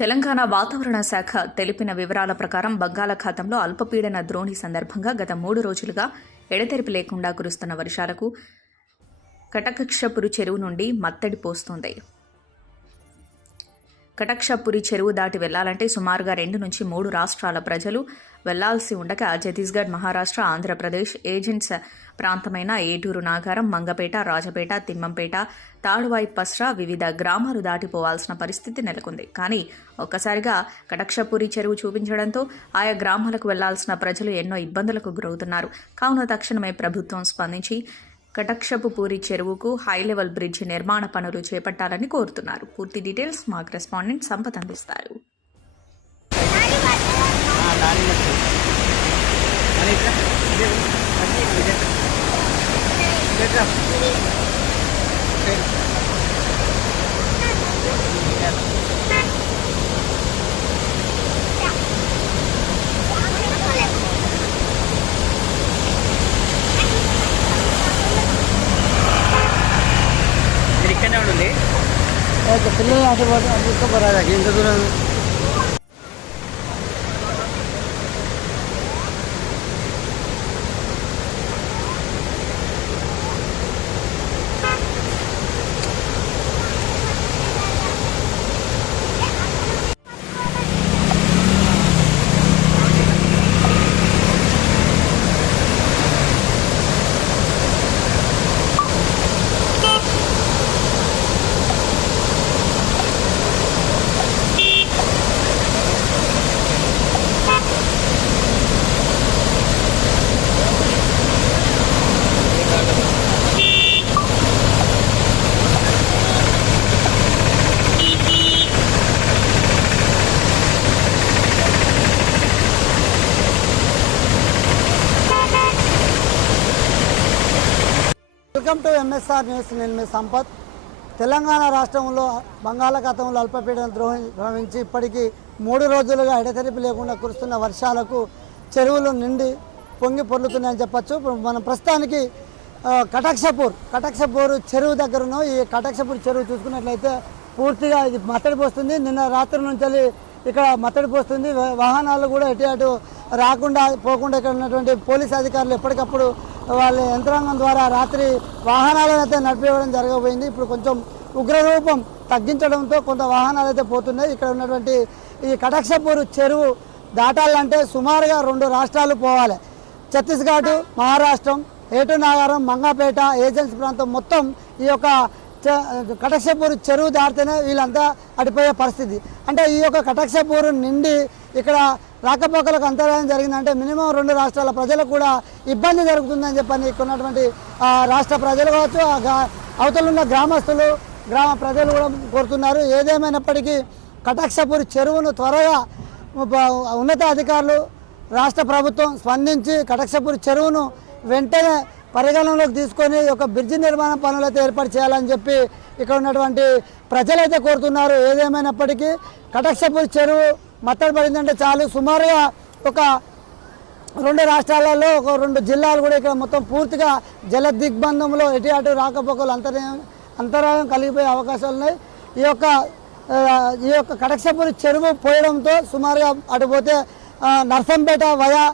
తెలంగాణ వాతావరణ శాఖ తెలిపిన వివరాల ప్రకారం బంగాళాఖాతంలో అల్పపీడన ద్రోణి సందర్భంగా గత 3 రోజులుగా ఎడతెరిపి లేకుండా కురుస్తున్న వర్షాలకు కటకక్షపురి చెరువు నుండి మత్తడి పోస్తోంది. కటక్షపురి చెరువు దాటి వెళ్లాలంటే సుమారుగా 2 నుంచి 3 రాష్ట్రాల ప్రజలు వెళ్లాల్సి ఉండగా ఛత్తీస్గఢ్, మహారాష్ట్ర, ఆంధ్రప్రదేశ్ ఏజెంట్స్ ప్రాంతమైన ఏటూరు, నాగారం, మంగపేట, రాజపేట, తిమ్మంపేట, తాడువాయి, పస్రా వివిధ గ్రామాలు దాటిపోవాల్సిన పరిస్థితి నెలకొంది. కానీ ఒక్కసారిగా కటక్షపురి చెరువు చూపించడంతో ఆయా గ్రామాలకు వెళ్లాల్సిన ప్రజలు ఎన్నో ఇబ్బందులకు గురవుతున్నారు. కావున తక్షణమే ప్రభుత్వం స్పందించి కటక్షపురి చెరువుకు హైలెవెల్ బ్రిడ్జ్ నిర్మాణ పనులు చేపట్టాలని కోరుతున్నారు. పూర్తి డీటెయిల్స్ మా కరెస్పాండెంట్ సంపత్ అందిస్తారు. ఇక్కడనే ఉండండి. పిల్లలు అటు తీసుకోపోరాదా ఇంత దూరం వెల్కమ్ టు ఎంఎస్ఆర్ న్యూస్. నేను మీ సంపత్. తెలంగాణ రాష్ట్రంలో బంగాళాఖాతంలో అల్పపీడన ద్రోహించి ఇప్పటికీ 3 రోజులుగా ఎడతెరిపి లేకుండా కురుస్తున్న వర్షాలకు చెరువులు నిండి పొంగి పొర్లుతున్నాయని చెప్పచ్చు. మనం ప్రస్తుతానికి కటక్షపూర్ చెరువు దగ్గర ఉన్నాం. ఈ కటక్షపూర్ చెరువు చూసుకున్నట్లయితే పూర్తిగా ఇది మత్తడి పోస్తుంది. నిన్న రాత్రి నుంచి ఇక్కడ మత్తడి పోస్తుంది. వాహనాలు కూడా ఎటు రాకుండా పోకుండా ఇక్కడ ఉన్నటువంటి పోలీస్ అధికారులు ఎప్పటికప్పుడు వాళ్ళ యంత్రాంగం ద్వారా రాత్రి వాహనాలను అయితే నడిపివ్వడం జరగబోయింది. ఇప్పుడు కొంచెం ఉగ్రరూపం తగ్గించడంతో కొంత వాహనాలు అయితే పోతున్నాయి. ఇక్కడ ఉన్నటువంటి ఈ కటక్షపూర్ చెరువు దాటాలంటే సుమారుగా 2 రాష్ట్రాలు పోవాలి. ఛత్తీస్గఢ్, మహారాష్ట్రం, ఏటూరు, నాగారం, మంగపేట ఏజెన్సీ ప్రాంతం మొత్తం ఈ యొక్క కటక్షపూర్ చెరువు దాటితేనే వీళ్ళంతా అడిపోయే పరిస్థితి. అంటే ఈ యొక్క కటక్షపూర్ నిండి ఇక్కడ రాకపోకలకు అంతరాయం జరిగిందంటే మినిమం 2 రాష్ట్రాల ప్రజలకు కూడా ఇబ్బంది జరుగుతుందని చెప్పని ఇక్కడ ఉన్నటువంటి రాష్ట్ర ప్రజలు కావచ్చు, అవతలున్న గ్రామస్తులు, గ్రామ ప్రజలు కూడా కోరుతున్నారు. ఏదేమైనప్పటికీ కటక్షపూర్ చెరువును త్వరగా ఉన్నత అధికారులు, రాష్ట్ర ప్రభుత్వం స్పందించి కటక్షపూర్ చెరువును వెంటనే పరిగణనలోకి తీసుకొని ఒక బ్రిడ్జి నిర్మాణ పనులైతే ఏర్పాటు చేయాలని చెప్పి ఇక్కడ ఉన్నటువంటి ప్రజలైతే కోరుతున్నారు. ఏదేమైనప్పటికీ కటక్షపూర్ చెరువు మత్తడి పడిందంటే చాలు సుమారుగా ఒక 2 రాష్ట్రాలలో ఒక 2 జిల్లాలు కూడా ఇక్కడ మొత్తం పూర్తిగా జల దిగ్బంధంలో ఎటు రాకపోకలు అంతరాయం కలిగిపోయే అవకాశాలు ఉన్నాయి. ఈ యొక్క కటక్షపూర్ చెరువు పోయడంతో సుమారుగా అటుపోతే నర్సంపేట వయా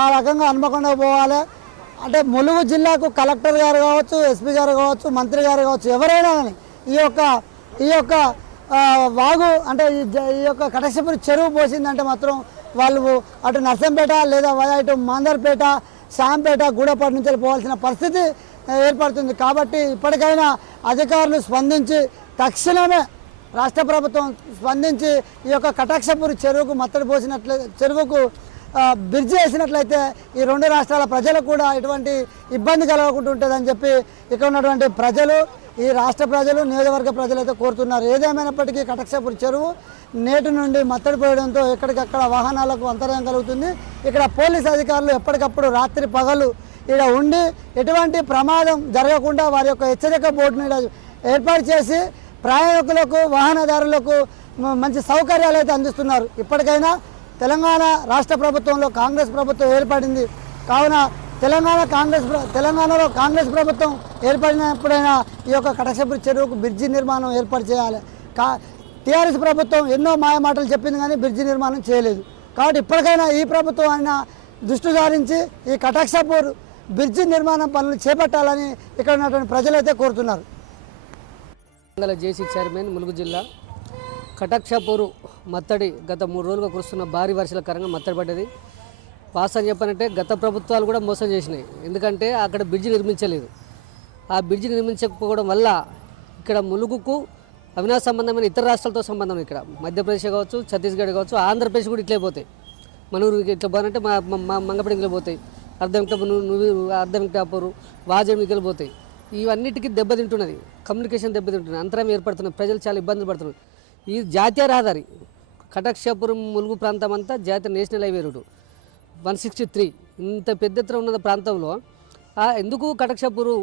ఆ రకంగా హన్మకొండ పోవాలి. అంటే ములుగు జిల్లాకు కలెక్టర్ గారు కావచ్చు, ఎస్పీ గారు కావచ్చు, మంత్రి గారు కావచ్చు, ఎవరైనా కానీ ఈ యొక్క వాగు అంటే ఈ యొక్క కటక్షపూర్ చెరువు పోసిందంటే మాత్రం వాళ్ళు అటు నర్సంపేట లేదా ఇటు మాందర్పేట, శాంపేట, గూడపాటి నుంచి పోవాల్సిన పరిస్థితి ఏర్పడుతుంది. కాబట్టి ఇప్పటికైనా అధికారులు స్పందించి తక్షణమే రాష్ట్ర ప్రభుత్వం స్పందించి ఈ యొక్క కటక్షపూర్ చెరువుకు మత్తడి చెరువుకు బ్రిడ్జ్ వేసినట్లయితే ఈ 2 రాష్ట్రాల ప్రజలకు కూడా ఎటువంటి ఇబ్బంది కలగకుండా ఉంటుందని చెప్పి ఇక్కడ ఉన్నటువంటి ప్రజలు, ఈ రాష్ట్ర ప్రజలు, నియోజకవర్గ ప్రజలు అయితే కోరుతున్నారు. ఏదేమైనప్పటికీ కటక్షపూర్ చెరువు నేటి నుండి మత్తడి పోయడంతో ఎక్కడికక్కడ వాహనాలకు అంతరాయం కలుగుతుంది. ఇక్కడ పోలీస్ అధికారులు ఎప్పటికప్పుడు రాత్రి పగలు ఇక్కడ ఉండి ఎటువంటి ప్రమాదం జరగకుండా వారి యొక్క హెచ్చరిక బోర్డును ఏర్పాటు చేసి ప్రయాణికులకు, వాహనదారులకు మంచి సౌకర్యాలు అయితే అందిస్తున్నారు. ఇప్పటికైనా తెలంగాణ రాష్ట్ర ప్రభుత్వంలో కాంగ్రెస్ ప్రభుత్వం ఏర్పడింది కావున తెలంగాణలో కాంగ్రెస్ ప్రభుత్వం ఏర్పడినప్పుడైనా ఈ యొక్క కటక్షపూర్ చెరువుకు బ్రిడ్జి నిర్మాణం ఏర్పాటు చేయాలి. టీఆర్ఎస్ ప్రభుత్వం ఎన్నో మాయమాటలు చెప్పింది కానీ బ్రిడ్జి నిర్మాణం చేయలేదు. కాబట్టి ఇప్పటికైనా ఈ ప్రభుత్వం ఆయన దృష్టి సారించి ఈ కటాక్షపూర్ బ్రిడ్జి నిర్మాణం పనులు చేపట్టాలని ఇక్కడ ఉన్నటువంటి ప్రజలైతే కోరుతున్నారు. జేసీ చైర్మన్ ములుగు జిల్లా కటాక్షపూర్ మత్తడి గత 3 రోజులుగా కురుస్తున్న భారీ వర్షాల కారణంగా మత్తడి పడ్డది. వాస్తవం చెప్పాలంటే గత ప్రభుత్వాలు కూడా మోసం చేసినాయి. ఎందుకంటే అక్కడ బ్రిడ్జి నిర్మించలేదు. ఆ బ్రిడ్జి నిర్మించకపోవడం వల్ల ఇక్కడ ములుగుకు అవినాశ సంబంధమైన ఇతర రాష్ట్రాలతో సంబంధం ఇక్కడ మధ్యప్రదేశ్ కావచ్చు, ఛత్తీస్గఢ్ కావచ్చు, ఆంధ్రప్రదేశ్ కూడా ఇట్లే పోతాయి. మనూరుకి ఇట్లా పోవాలంటే మా మంగపడికి పోతాయి, అర్ధంటాపూరు వాజమికి పోతాయి. ఇవన్నిటికీ దెబ్బతింటున్నది, కమ్యూనికేషన్ దెబ్బతింటున్నది, అంతరం ఏర్పడుతున్నది, ప్రజలు చాలా ఇబ్బందులు పడుతున్నారు. ఈ జాతీయ రహదారి కటాక్షపురం ములుగు ప్రాంతం అంతా జాతీయ నేషనల్ హైవే రూటు 163 ఇంత పెద్ద ఎత్తున ఉన్న ప్రాంతంలో ఎందుకు కటాక్షపూరు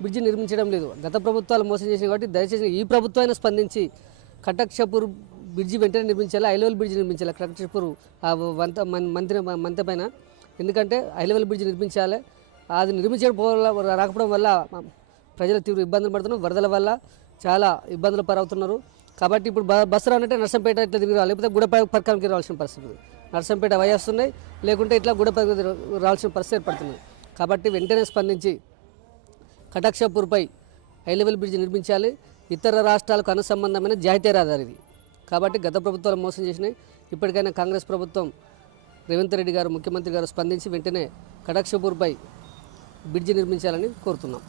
బ్రిడ్జి నిర్మించడం లేదు? గత ప్రభుత్వాలు మోసం చేసినాయి. కాబట్టి దయచేసి ఈ ప్రభుత్వం స్పందించి కటాక్షపూర్ బ్రిడ్జి వెంటనే నిర్మించాలి, హై లెవెల్ బ్రిడ్జి నిర్మించాలి కటాక్షపూర్ మంత్రి పైన. ఎందుకంటే హై లెవెల్ బ్రిడ్జి నిర్మించాలి. అది రాకపోవడం వల్ల ప్రజలు తీవ్ర ఇబ్బందులు పడుతున్నారు. వరదల వల్ల చాలా ఇబ్బందులు పాలవుతున్నారు. కాబట్టి ఇప్పుడు బస్సు రావాలంటే నర్సంపేట ఇట్లా తిరిగి రావాలి, లేకపోతే గుడపర్కానికి రావాల్సిన పరిస్థితి. నర్సంపేట వస్తున్నాయి, లేకుంటే ఇట్లా గుడపర్కి రావాల్సిన పరిస్థితి ఏర్పడుతుంది. కాబట్టి వెంటనే స్పందించి కటాక్షపూర్పై హై లెవెల్ బ్రిడ్జ్ నిర్మించాలి. ఇతర రాష్ట్రాలకు అనుసంబంధమైన జాతీయ రహదారి ఇది. కాబట్టి గత ప్రభుత్వాలు మోసం చేసినాయి. ఇప్పటికైనా కాంగ్రెస్ ప్రభుత్వం రేవంత్ రెడ్డి గారు ముఖ్యమంత్రి గారు స్పందించి వెంటనే కటాక్షపూర్పై బ్రిడ్జి నిర్మించాలని కోరుతున్నాం.